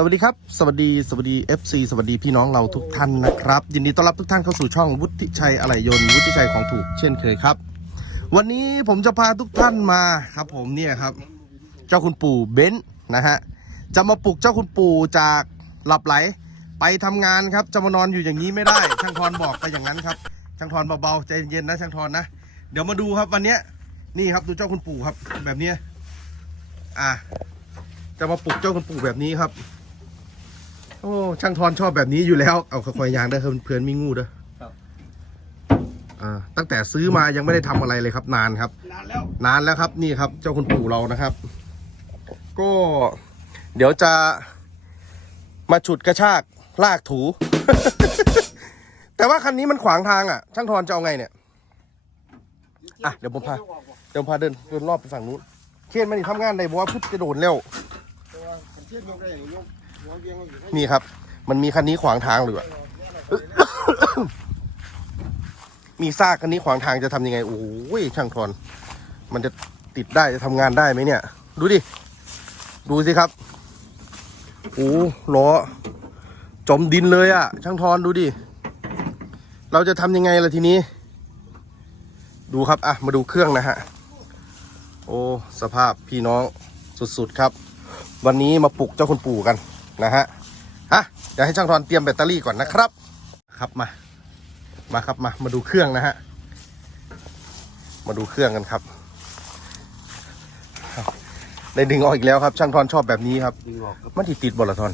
สวัสดีครับ สวัสดีสวัสดี FC สวัสดีพี่น้องเราทุกท่านนะครับ ยินดีต้อนรับทุกท่านเข้าสู่ช่องวุฒิชัยอะไหล่ยนต์วุฒิชัยของถูกเช่นเคยครับ วันนี้ผมจะพาทุกท่านมาครับ ผมเนี่ยครับ เจ้าคุณปู่เบนซ์นะฮะจะมาปลุกเจ้าคุณปู่จากหลับไหล ไปทำงานครับจะมานอนอยู่อย่างนี้ไม่ได้ ช่างทอนบอกไปอย่างนั้นครับ ช่างทอนเบาๆใจเย็นๆนะช่างทอนนะ เดี๋ยวมาดูครับวันเนี้ยนี่ครับดูเจ้าคุณปู่ครับ แบบเนี้ยอะจะมาปลุกเจ้าคุณปู่แบบนี้ครับ โอ้ช่างทอนชอบแบบนี้อยู่แล้ว เอาค่อยๆยางได้อเพื่อนมีงูเด้อครับอ่าตั้งแต่ซื้อมายังไม่ได้ทำอะไรเลยครับ นานครับ นานแล้วนานแล้วครับนี่ครับ เจ้าคุณปู่เรานะครับ ก็ เดี๋ยวจะมาฉุดกระชากลากถู แต่ว่าคันนี้มันขวางทางอะ ช่างทอนจะเอาไงเนี่ยอะเดี๋ยวผมพาเดี๋ยวผมพาเดินเดินรอบไปฝั่งนู้นเคนมันนี่ทำงานได้บอกว่าพุทธจะโดนเร็วตัวขันเทียนยกได้ยก นี่ครับ มันมีคันนี้ขวางทางเลยอะมีซากคันนี้ขวางทางจะทำยังไง โอ้ยช่างทอนมันจะติดได้จะทำงานได้ไหมเนี่ย ดูดิ ดูสิครับโอ้ล้อจมดินเลยอะช่างทอนดูดิ เราจะทำยังไงล่ะทีนี้ ดูครับอะมาดูเครื่องนะฮะ โอ้ สภาพพี่น้องสุดๆครับ วันนี้มาปลุกเจ้าคุณปู่กัน นะฮะฮะเดี๋ยวให้ช่างทอนเตรียมแบตเตอรี่ก่อนนะครับครับมา มาครับมามาดูเครื่องนะฮะมาดูเครื่องกันครับได้ดึงออกอีกแล้วครับ ช่างทอนชอบแบบนี้ครับ ดึงออกครับมันติดติดบอลทอน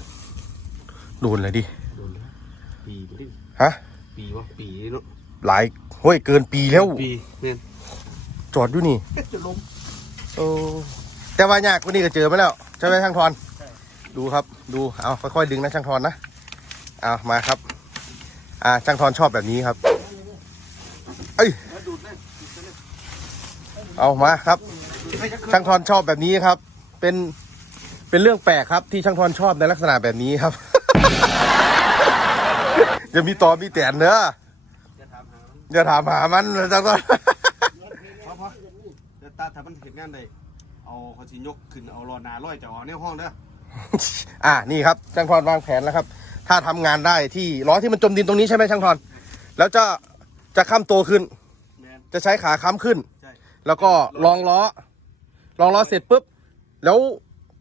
โดนเลยดิโดนแล้วปีไปดิฮะปีวะปีเนาะหลายเฮ้ยเกินปีแล้ว ปีเนี่ยจอดอยู่นี่จะล้มโอ้แต่ว่ายากกว่านี้ก็เจอมาแล้วใช่ไหมช่างทอนใช่ ดูครับดูเอาค่อยๆดึงนะช่างทอนนะเอามาครับ อ่าช่างทอนชอบแบบนี้ครับเอ้ยเอามาครับ ช่างทอนชอบแบบนี้ครับ เป็นเป็นเรื่องแปลกครับที่ช่างทอนชอบในลักษณะแบบนี้ครับอย่ามีต่อมีแตนเนอะจะถามหาอย่าถามหามันนะช่างทอนพอพอจะตาถ้ามันเห็นงานใดเอาเขาสิยกขึ้นเอารอนาร้อยจะเอาในห้องเด้อ อ่านี่ครับช่างทอนวางแผนแล้วครับ ถ้าทำงานได้ที่ล้อที่มันจมดินตรงนี้ใช่ไหมช่างทอนแล้วจะจะค้ำตัวขึ้นแมนจะใช้ขาค้ำขึ้นใช่แล้วก็ลองล้อลองล้อเสร็จปุ๊บ แล้ว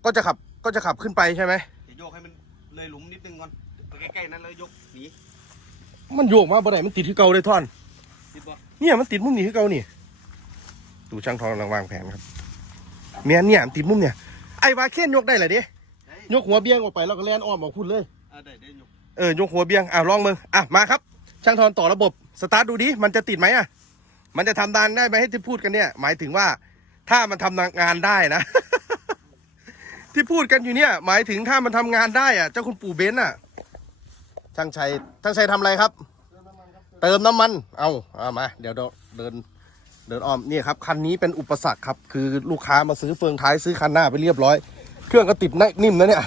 ก็จะขับก็จะขับขึ้นไปใช่ไหมจะโยกให้มันเลยหลุมนิดนึงก่อนไปใกล้ๆนั้นแล้วยกหนีมันโยกมาบ่ได้มันติดที่เก่าเลยท่อนคิดบ่เนี่ยมันติดมุมนี้ที่เก่านี่ดูช่างทองกำลังวางแผนครับเนี่ยเนี่ยมันติดมุมเนี่ยไอ้วาเคนยกได้เหรอเด้ได้ ยกหัวเบี้ยงออกไปแล้วก็แล่นอ้อมออกคุณเลย อ่าได้ได้ยกเออยกหัวเบี้ยงอะลองมึงอะมาครับ ช่างทอนต่อระบบสตาร์ทดูดิมันจะติดไหมอะมันจะทำงานได้ไหมให้ที่พูดกันเนี่ย หมายถึงว่าถ้ามันทำงานได้นะ ที่พูดกันอยู่เนี่ย หมายถึงถ้ามันทำงานได้อะเจ้าคุณปู่เบนซ์อะ ช่างชัยช่างชัยทำอะไรครับ เติมน้ำมันเอาเอามา เดี๋ยวเดินเดินเดินอ้อมนี่ครับคันนี้เป็นอุปสรรคครับ คือลูกค้ามาซื้อเฟืองท้ายซื้อคันหน้าไปเรียบร้อย เครื่องก็ติดนนิ่มนะเนี่ย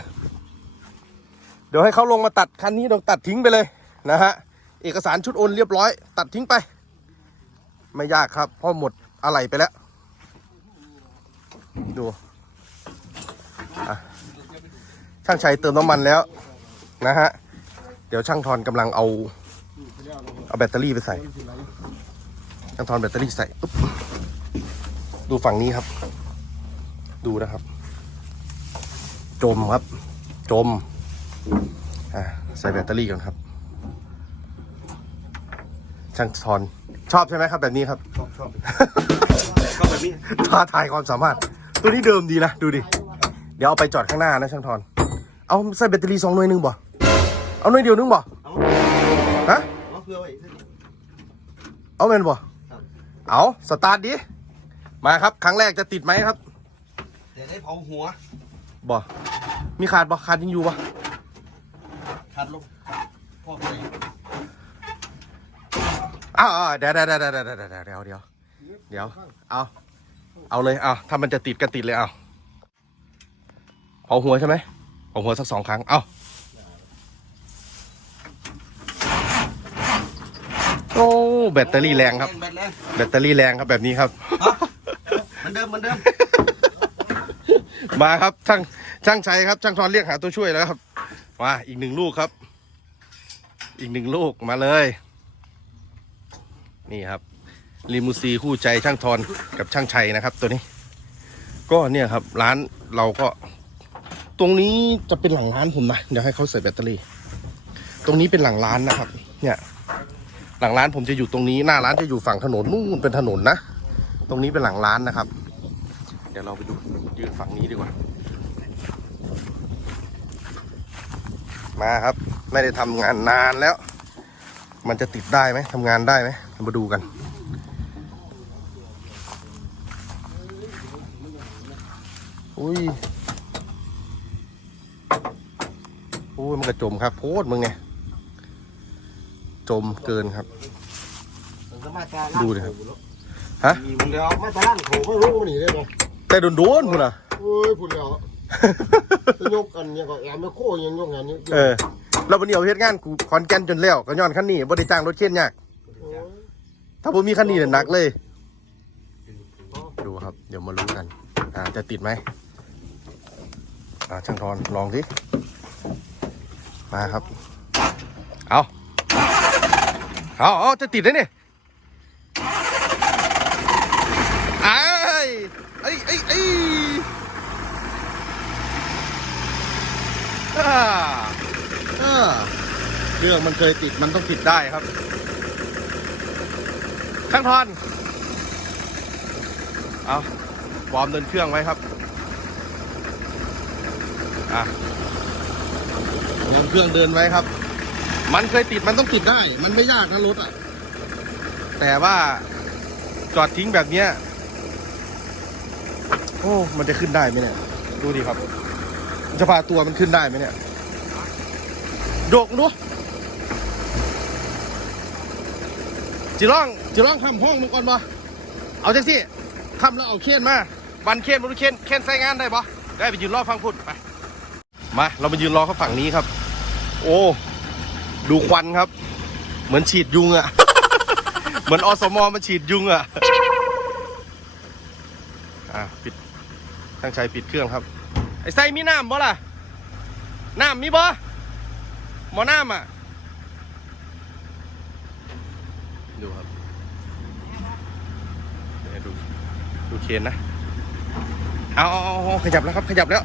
เดี๋ยวให้เขาลงมาตัดคันนี้ต้องตัดทิ้งไปเลยนะฮะ เอกสารชุดโอนเรียบร้อย ตัดทิ้งไป ไม่ยากครับเพราะหมดอะไรไปแล้ว ดูช่างชัยเติมน้ำมันแล้วนะฮะ เดี๋ยวช่างทอนกำลังเอา เอาแบตเตอรี่ไปใส่ ช่างทอนแบตเตอรี่ใส่ ดูฝั่งนี้ครับ ดูนะครับ จมครับ จม อะ ใส่แบตเตอรี่ก่อนครับ ช่างทอน ชอบใช่ไหมครับแบบนี้ครับ ชอบชอบก็แบบนี้ท้าทายความสามารถ ตัวนี้เดิมดีนะ ดูดิ เดี๋ยวเอาไปจอดข้างหน้านะช่างทอน เอาใส่แบตเตอรี่สองหน่วยหนึงบ่ เอาหน่วยเดียวนึงบ่เอาฮะ เอาเพื่อไว้เอาเป็นบ่ครับเอาสตาร์ทดิ มาครับ ครั้งแรกจะติดไหมครับ เดี๋ยวได้เผาหัว บ่มีขาดบ่ขาดยังอยู่บ่ขาดลงพ่อไปอ้าวอ้าวเดี๋ยวเดี๋ยวเดี๋ยวเดี๋ยวเดี๋ยวเดี๋ยวเดี๋ยวเดี๋ยวเดี๋ยวเอาเอาเลยเอาถ้ามันจะติดก็ติดเลยเอาเอาหัวใช่ไหมเอาหัวสักสองครั้งเอาโอ้แบตเตอรี่แรงครับ แบตแรงแบตเตอรี่แรงครับแบบนี้ครับฮะเหมือนเดิมเหมือนเดิม มาครับช่างช่างชัยครับช่างทอนเรียกหาตัวช่วยแล้วครับมาอีกหนึ่งลูกครับ อีกหนึ่งลูกมาเลย นี่ครับลิมูซีคู่ใจช่างทอนกับช่างชัยนะครับ ตัวนี้ ก็เนี่ยครับร้านเราก็ ตรงนี้จะเป็นหลังร้านผมนะเดี๋ยวให้เขาใส่แบตเตอรี่ ตรงนี้เป็นหลังร้านนะครับ เนี่ยหลังร้านผมจะอยู่ตรงนี้หน้าร้านจะอยู่ฝั่งถนนนู่นเป็นถนนนะ ตรงนี้เป็นหลังร้านนะครับ เดี๋ยวเราไปดู ฝั่งนี้ดีกว่า มาครับ ไม่ได้ทำงานนานแล้ว มันจะติดได้ไหมทำงานได้ไหมมาดูกัน อุ้ยอุ้ยมันกระจมครับ โพดมึงไงจมเกินครับ ดูดิครับ ฮะ มีมันแล้วมาตะลั่นโถไม่รู้มันหนีได้ไหมแต่โดนๆพุ่นอะ โอ้ยพูดแล้วยกอันเนี้ยก็แอมไม่โค้ยังยกงานนี้เออเราวันนี้เอาเฮ็ดงานกูขอนแก่นจนแล้วก็ย้อนคันนี้บ่ได้จ้างรถเข็นยากโอ้ยถ้าผมมีคันนี้เนี่ยหนักเลย ดูครับ เดี๋ยวมารู้กัน อ่าจะติดไหมอ่าช่างทอนลองสิมาครับ เอาเอาเอาจะติดแล้วเนี่ยไอ้ยไอ้ไอ้ไอ้ย อ่าอ่าเรื่องมันเคยติดมันต้องติดได้ครับช่างทอน เอาวอร์มเดินเครื่องไว้ครับอะวอร์มเครื่องเดินไว้ครับ มันเคยติดมันต้องติดได้ มันไม่ยากนะรถอะ แต่ว่าจอดทิ้งแบบเนี้ย โอ้ มันจะขึ้นได้ไหมเนี่ย ดูดิครับมัน จะพาตัวมันขึ้นได้ไหมเนี่ย โดกดูจิร่องจิร่องคำห้องมึงก่อนบ่เอาจังสิคำแล้วเอาเขียนมา บันเขียนบนเขียนเขียนใส่งานได้บ่ได้ไปยืนรอฟังพูดไป มา เราไปยืนรอเขาฝั่งนี้ครับ โอ้ ดูควันครับ เหมือนฉีดยุงอะเหมือนอสมมาฉีดยุงอะอะ ปิดตั้งใจปิดเครื่องครับ ไอ้ไส้มีน้ำบ่ล่ะ น้ำมีบ่หมอน้ำอะ ดูครับดูดูเคนนะเอาเอาเอาเอาขยับแล้วครับ ขยับแล้ว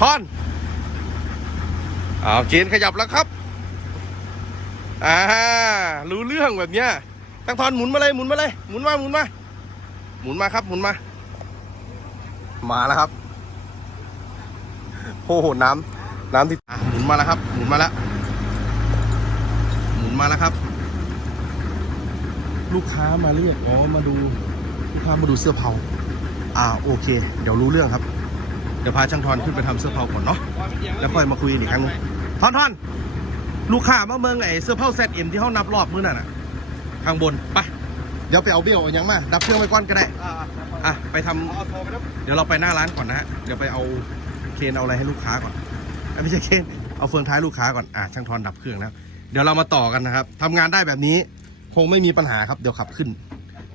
ทอน เอาเคนขยับแล้วครับ อ่า รู้เรื่องแบบเนี้ยตั้งทอนหมุนมาเลย หมุนมาเลย หมุนมา หมุนมา หมุนมาครับ หมุนมา มาแล้วครับโอ้โหน้ำน้ำที่หมุนมาแล้วครับ หมุนมาแล้วหมุนมาแล้วครับ ลูกค้ามาเรียกอ๋อมาดูลูกค้ามาดูเสื้อเผาอ่าโอเค เดี๋ยวรู้เรื่องครับ เดี๋ยวพาช่างทอนขึ้นไปทำเสื้อเผาก่อนเนาะแล้วค่อยมาคุยอีกครั้งนึงทอนทอนลูกค้ามาเมืองไอ้เสื้อเผาเซตเอ็มที่เขานับรอบมื้อนั่นน่ะข้างบนไปเดี๋ยวไปเอาเบี้ยวเอาหยังมาดับเครื่องไว้ก่อนก็ได้ อ่าอะไปทำเอาโทรไปแล้วเดี๋ยวเราไปหน้าร้านก่อนนะฮะเดี๋ยวไปเอาเคนเอาอะไรให้ลูกค้าก่อนเอ้ยไม่ใช่เคนเอาเฟืองท้ายลูกค้าก่อนอะช่างทอนดับเครื่องแล้วเดี๋ยวเรามาต่อกันนะครับทำงานได้แบบนี้คงไม่มีปัญหาครับเดี๋ยวขับขึ้น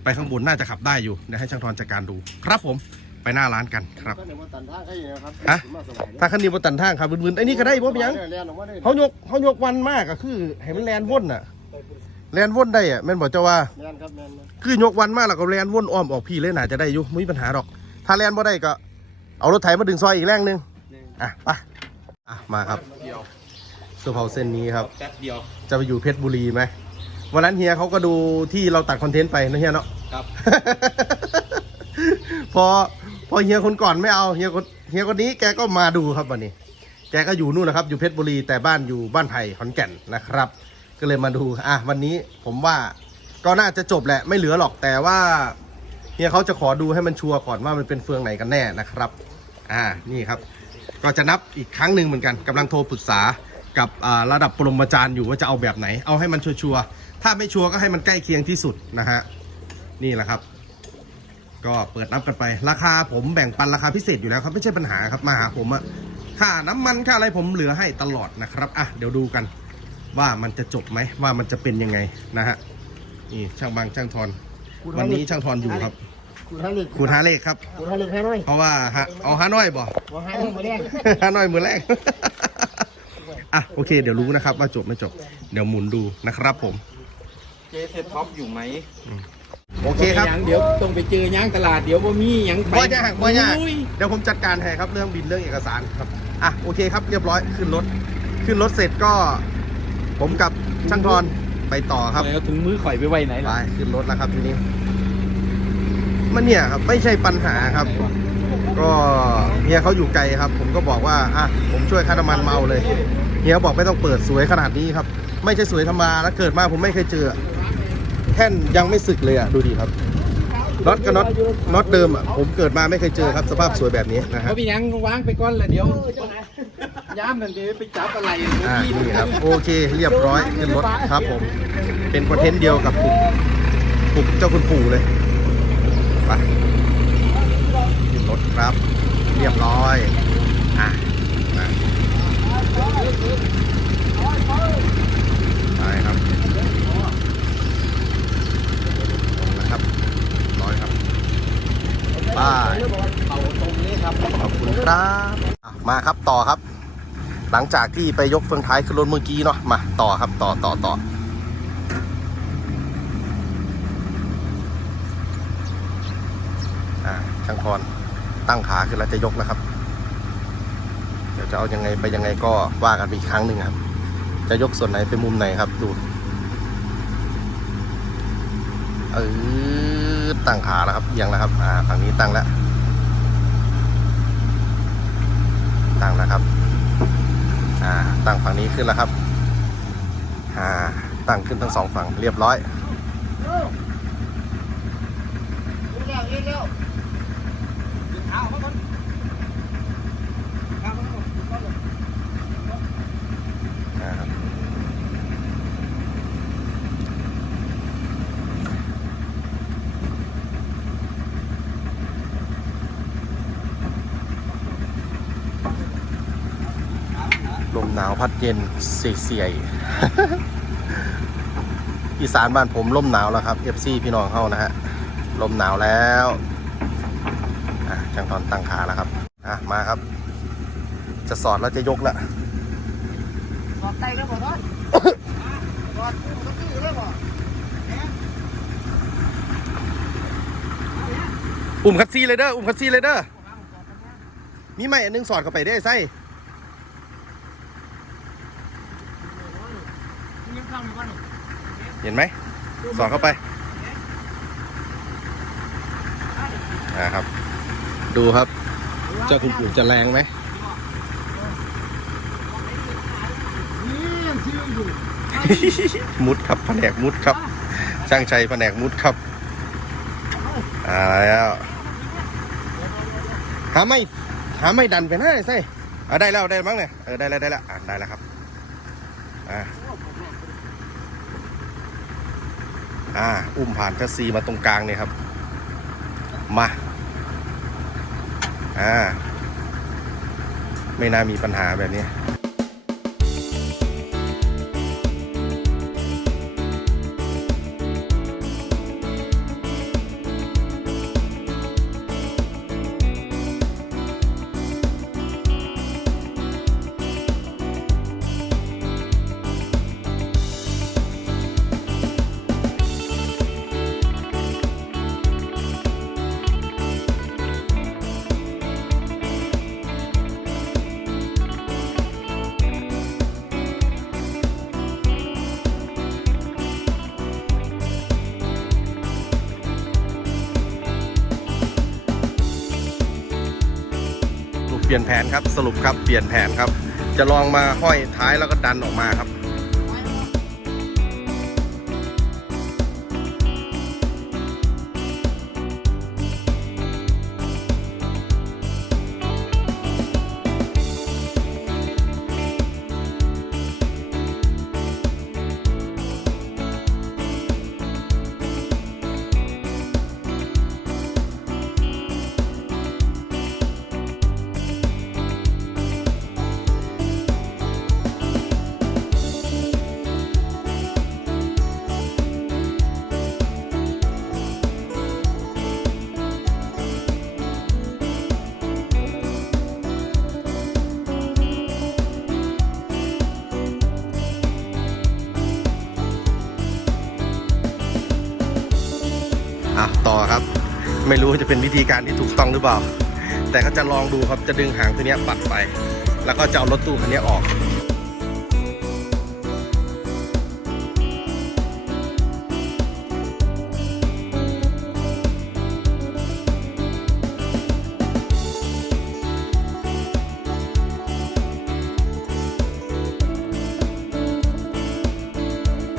ไปข้างบนน่าจะขับได้อยู่เดี๋ยวให้ช่างทอนจัดการดู ครับผมไปหน้าร้านกันครับก็เนี่ยมาตันทางให้นะครับฮะมาสบายถ้าคันนี้บนตันทางครับวินๆไอ้นี่ก็ได้บ่เป็นหยังเรียนออกมาได้เขายกเขายกวันมากก็คือให้มันแลนว่นอะ แลนว่นได้อะแม่นบอกเจ้าว่าเรียนครับเรียนนะคือยกวันมากแล้วก็แลนวนอ้อมออกพี่เลยน่าจะได้อยู่ไม่มีปัญหาหรอก ถ้าแลนบ่ได้ก็ เอารถไถมาดึงซอยอีกแรงหนึงอะไปอะมาครับเดียวเสื้อเผาเส้นนี้ครับ แป๊บเดียวจะไปอยู่เพชรบุรีไหมวันนั้นเฮียเขาก็ดูที่เราตัดคอนเทนต์ไปนะเฮียเนาะ ครับ พอพอเฮียคนก่อนไม่เอาเฮียคนเฮียคนนี้แกก็มาดูครับวันนี้ แกก็อยู่นู่นนะครับ อยู่เพชรบุรีแต่บ้านอยู่บ้านไผ่ขอนแก่นนะครับ ก็เลยมาดูอะวันนี้ผมว่าก็น่าจะจบแหละไม่เหลือหรอกแต่ว่าเฮียเขาจะขอดูให้มันชัวร์ก่อนว่ามันเป็นเฟืองไหนกันแน่นะครับ อ่านี่ครับ ก็จะนับอีกครั้งหนึ่งเหมือนกันกำลังโทรปรึกษากับระดับปรมาจารย์อยู่ว่าจะเอาแบบไหน เอาให้มันชัวร์ถ้าไม่ชัวร์ก็ให้มันใกล้เคียงที่สุดนะฮะนี่แหละครับ ก็เปิดนับกันไป ราคาผมแบ่งปันราคาพิเศษอยู่แล้วครับไม่ใช่ปัญหาครับมาหาผมอะค่าน้ำมันค่าอะไรผมเหลือให้ตลอดนะครับอะเดี๋ยวดูกัน ว่ามันจะจบไหมว่ามันจะเป็นยังไงนะฮะนี่ช่างบางช่างทอน วันนี้ช่างทอนอยู่ครับคคุณฮาเล็กขูดหาเลขครับคุณฮาเล็กให้หน่อยเพราะว่าฮะเอาฮาน้อยบ่ว่าหาเล็กมาแดงฮาน้อยมือแรกอะโอเค เดี๋ยวรู้นะครับ ว่าจบไม่จบ เดี๋ยวหมุนดูนะครับผมเจเซท็อปอยู่ไหมโอเคครับยังเดี๋ยวต้องไปเจอย่างตลาดเดี๋ยวว่ามียังไปบ่ยากบ่ยากอุ้เดี๋ยวผมจัดการให้ครับเรื่องบินเรื่องเอกสารครับอะโอเคครับเรียบร้อยขึ้นรถ ขึ้นรถเสร็จก็ ผมกับช่างทอนไปต่อครับเอาถุงมือข่อยไปไว้ไหนไปล่ะขึ้นรถแล้วครับทีนี้ มันเนี่ยครับไม่ใช่ปัญหาครับ ก็เฮียเขาอยู่ไกลครับ ผมก็บอกว่าอะผมช่วยค่าน้ำมันเมาเลยเฮียบอกไม่ต้องเปิดสวยขนาดนี้ครับ ไม่ใช่สวยธรรมดาแล้วเกิดมาผมไม่เคยเจอแท่นยังไม่สึกเลยอะดูดิครับ น็อตกับน็อตน็อตเดิมอะผมเกิดมาไม่เคยเจอครับสภาพสวยแบบนี้นะครัเขาบไปยังวางไปก่อนแหละเดี๋ยวย้ำนั่นเดี๋ยวไปจับอะไรอ่านี่ครับโอเคเรียบร้อยขึ้นรถครับผม เป็นคอนเทนต์เดียวกับปลุกปลุกเจ้าคุณปู่เลยไปขึ้นรถครับ เรียบร้อยอะมาไปครับนะครับร้อยครับ ไปเอาตรงนี้ครับขอบคุณครับมาครับต่อครับ หลังจากที่ไปยกเฟืองท้ายขึ้นรถเมื่อกี้เนาะมาต่อครับต่อต่อต่ออ่าช่างพรตั้งขาขึ้นแล้วจะยกแล้วครับ เดี๋ยวจะเอายังไงไปยังไงก็ว่ากันไปอีกครั้งหนึ่งครับ จะยกส่วนไหนไปมุมไหนครับดู เออตั้งขาแล้วครับเอียงแล้วครับ อ่าฝั่งนี้ตั้งแล้ว ตั้งแล้วครับ อ่า ตั้งฝั่งนี้ขึ้นแล้วครับ อ่า ตั้งขึ้นทั้งสองฝั่งเรียบร้อยอ่าครับลมหนาว พัดเย็นเสียยๆอีสานบ้านผมลมหนาวแล้วครับ FC พี่น้องเข้านะฮะลมหนาวแล้วอะจังตอนตั้งขาแล้วครับอะมาครับ จะสอดแล้วจะยกแล้วสอดไตแล้วบ่ทอดสอดกุ้งก็คือแล้วบ่อุ่มคัดซีเลยเด้อ อุ่มคัดซีเลยเด้อ มีไหมอันหนึงสอดเข้าไปได้ไส้ ยังข้างอยู่บ้านนี่ เห็นไหมสอดเข้าไปอ่าครับ ดูครับ เจ้าคุณปู่จะแรงไหมนี่ยังซื้ออยู่มุดครับแผนกมุดครับ ช่างชัยแผนกมุดครับอ่าแล้วหาไม่หาไม่ดันไปหน้าใส่เอาได้แล้วได้มั้งเนี่ยเออได้แล้วได้แล้วอ่าได้แล้วครับอ่า อ่า อุ้มผ่านแคัสซีมาตรงกลางเนี่ยครับ มา อ่า ไม่น่ามีปัญหาแบบนี้ ลี่ยนแผนครับสรุปครับเปลี่ยนแผนครับ จะลองมาห้อยท้ายแล้วก็ดันออกมาครับ รู้ว่าจะเป็นวิธีการที่ถูกต้องหรือเปล่า แต่ก็จะลองดูครับจะดึงหางตัวนี้ปัดไป แล้วก็จะเอารถตู้คันนี้ออก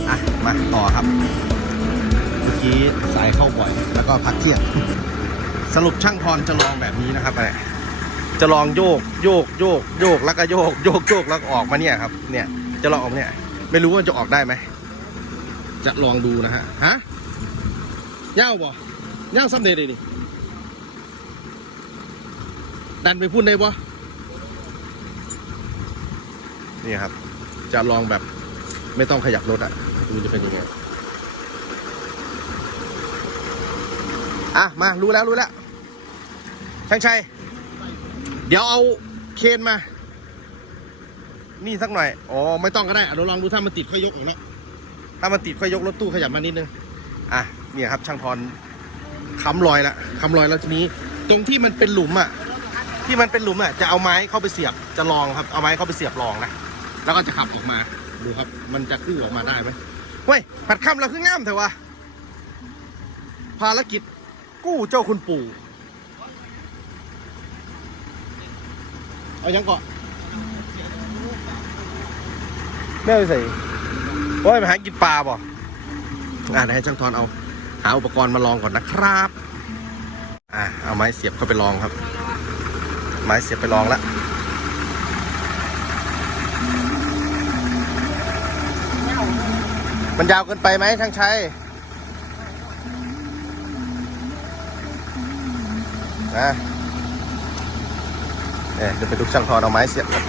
อะมาต่อครับ เมื่อกี้สายเข้าบ่อย แล้วก็พักเที่ยง สรุปช่างพรจะลองแบบนี้นะครับอะไรจะลองโยกโยกโยกโยกแล้วก็โยกโยกโยกแล้วออกมาเนี่ยครับ เนี่ยจะลองออกเนี่ย ไม่รู้ว่าจะออกได้ไหมจะลองดูนะฮะฮะย่าวบ่ย่าวซ้ำเด็ดเลยนี่ดันไปพูดได้บ่นี่ครับ จะลองแบบไม่ต้องขยับรถอะดูจะเป็นยังไงอะมารู้แล้วรู้แล้ว ช่างชัย เดี๋ยวเอาเคนมา นี่สักหน่อย อ๋อ ไม่ต้องก็ได้อะเราลองดูถ้ามันติดค่อยยกออกนะถ้ามันติดค่อยยกรถตู้ขยับมานิดนึง อะ เนี่ยครับช่างทอนค้ำรอยละค้ำรอยแล้วทีนี้ ตรงที่มันเป็นหลุมอะ ที่มันเป็นหลุมอะ จะเอาไม้เข้าไปเสียบ จะลองครับ เอาไม้เข้าไปเสียบลองนะ แล้วก็จะขับออกมา ดูครับ มันจะขึ้นออกมาได้ไหมเฮ้ย ผัดคำเราคืองามเถอะวะภารกิจกู้เจ้าคุณปู่ เอายังเกาะแม่ไปใส่โอ้ยไปหากินปลาบ่อ่าเดี๋ยวให้ช่างทอนเอาหาอุปกรณ์มาลองก่อนนะครับ อ่าเอาไม้เสียบเข้าไปลองครับ ไม้เสียบไปลองแล้วมันยาวเกินไปไหมช่างชัยนะ เอ๊ะเดี๋ยวไปดูช่างทอนเอาไม้เสียบก่อน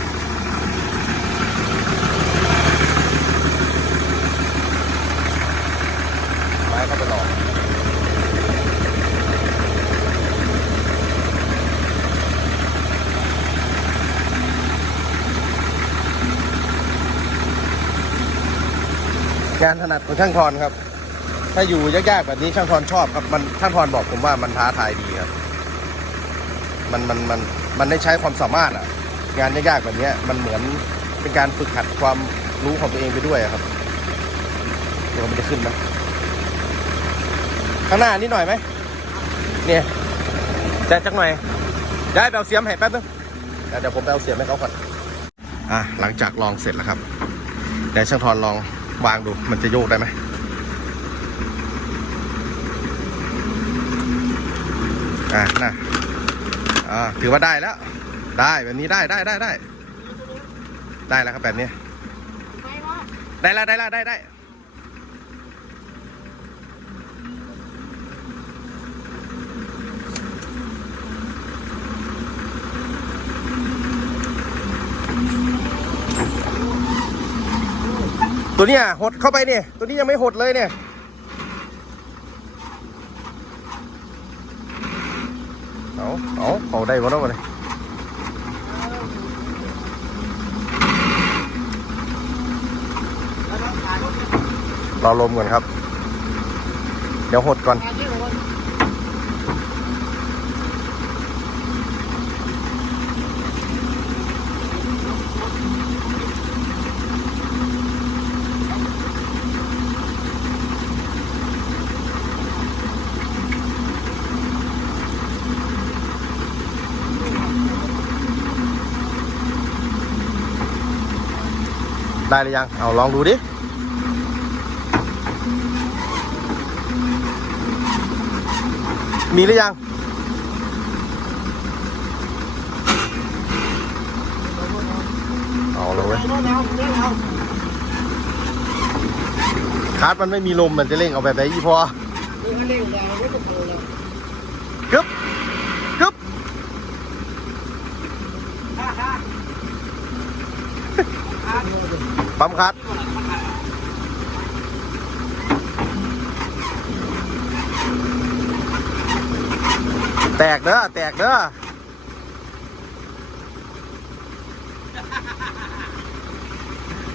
ไม้เข้าไปลองงานถนัดของช่างทอนครับ ถ้าอยู่ยากๆแบบนี้ช่างทอนชอบครับ มันช่างทอนบอกผมว่ามันท้าทายดีครับ มันมันมันมันได้ใช้ความสามารถอะงานยากๆแบบเนี้ยมันเหมือนเป็นการฝึกหัดความรู้ของตัวเองไปด้วยครับเดี๋ยวมันจะขึ้นไหมข้างหน้านิดหน่อยไหมเนี่ยจะจักหน่อยย้ายไปเอาเสียมให้แป๊บนึงเดี๋ยวผมไปเอาเสียมให้เขาก่อนอะหลังจากลองเสร็จแล้วครับเดี๋ยวช่างทอนลองวางดูมันจะโยกได้ไหมอะน่ะ ถือว่าได้แล้ว ได้แบบนี้ได้ได้ได้ได้ ได้แล้วครับแบบนี้ ได้แล้วได้แล้วได้ได้ตัวเนี้ยหดเข้าไปเนี่ยตัวนี้ยังไม่หดเลยเนี่ย เอาเอาเขาได้บ่เนาะบ่เนี่ยรอลมก่อนครับ เดี๋ยวหดก่อน ได้หรือยัง เอาลองดูดิ มีหรือยัง เอาเลยคาร์ดมันไม่มีลมมันจะเร่งเอาแบบไหนยี่พอกึ ปั๊มคัดแตกเด้อแตกเด้อ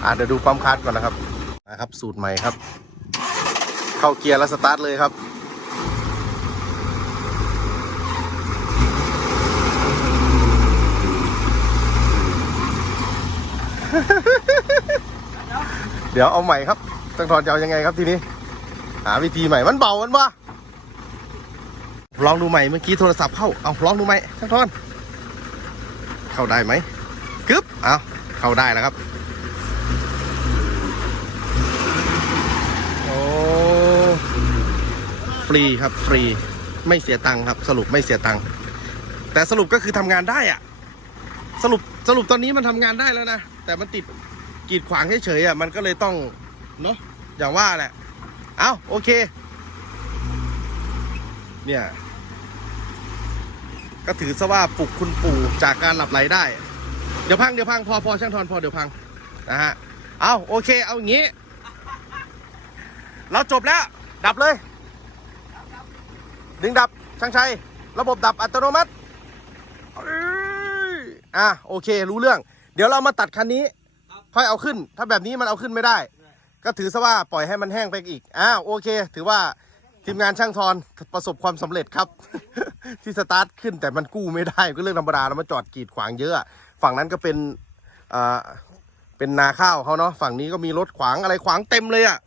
อาจจะดูปั๊มคัดก่อนนะครับนะครับ สูตรใหม่ครับ เข้าเกียร์แล้วสตาร์ทเลยครับฮ เดี๋ยวเอาใหม่ครับช่างทอนจะเอายังไงครับทีนี้ หาวิธีใหม่มันเบามันวะลองดูใหม่เมื่อกี้โทรศัพท์เข้าเอาลองดูใหม่ช่างทอน เข้าได้ไหมกึ๊บเอาเข้าได้แล้วครับ โอ้ฟรีครับฟรีไม่เสียตังค์ครับ สรุปไม่เสียตังค์แต่สรุปก็คือทำงานได้อะสรุปสรุปตอนนี้มันทำงานได้แล้วนะ แต่มันติด กีดขวางเฉยๆอะมันก็เลยต้องเนาะอย่างว่าแหละ เอาโอเค เนี่ย ก็ถือซะว่าปลุกคุณปู่จากการหลับไหลได้ เดี๋ยวพังเดี๋ยวพังพอพอช่างทอนพอเดี๋ยวพังนะฮะเอาโอเค เอาอย่างงี้ เราจบแล้ว ดับเลย ดึงดับช่างชัย ระบบดับอัตโนมัติอ้ยอะโอเค รู้เรื่อง เดี๋ยวเรามาตัดคันนี้ ค่อยเอาขึ้น ถ้าแบบนี้มันเอาขึ้นไม่ได้ ก็ถือซะว่าปล่อยให้มันแห้งไปอีกอ้าวโอเค ถือว่าทีมงานช่างทอนประสบความสำเร็จครับ ที่สตาร์ทขึ้นแต่มันกู้ไม่ได้ก็เรื่องธรรมดาแล้วมาจอดกีดขวางเยอะ ฝั่งนั้นก็เป็นอ่าเป็นนาข้าวเขาเนาะฝั่งนี้ก็มีรถขวางอะไรขวางเต็มเลยอะ่ะ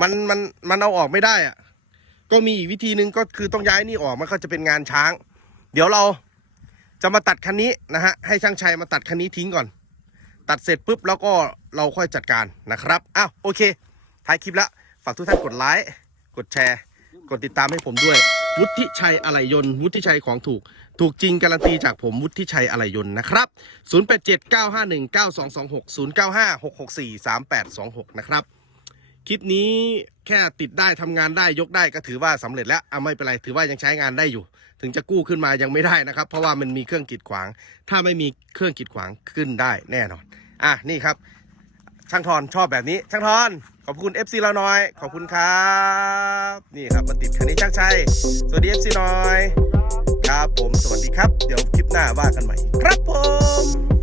มันมันมันเอาออกไม่ได้อะ่ะ ก็มีอีกวิธีหนึ่งก็คือต้องย้ายนี่ออกมันก็จะเป็นงานช้าง เดี๋ยวเราจะมาตัดคันนี้นะฮะให้ช่างชัยมาตัดคันนี้ทิ้งก่อน ตัดเสร็จปุ๊บแล้วก็เราค่อยจัดการนะครับอ้าวโอเคท้ายคลิปล้วฝากทุกท่านกดไลค์กดแชร์ กดติดตามให้ผมด้วย วุฒิชัยอะไหลยนต์วุฒิชัยของถูก ถูกจริงการันตีจากผมวุฒิชัยอะไหลยนต์นะครับ 0879519226 0956643826 นะครับ คลิปนี้แค่ติดได้ทำงานได้ยกได้ก็ถือว่าสำเร็จแล้วอะไม่เป็นไรถือว่ายังใช้งานได้อยู่ ถึงจะกู้ขึ้นมายังไม่ได้นะครับ เพราะว่ามันมีเครื่องกีดขวาง ถ้าไม่มีเครื่องกีดขวางขึ้นได้แน่นอน อะนี่ครับ ช่างทอนชอบแบบนี้ ช่างทอน ขอบคุณ FC เราหน่อย ขอบคุณครับ นี่ครับมาติดคันนี้ช่างชัยสวัสดี FC หน่อย ครับผมสวัสดีครับ เดี๋ยวคลิปหน้าว่ากันใหม่ ครับผม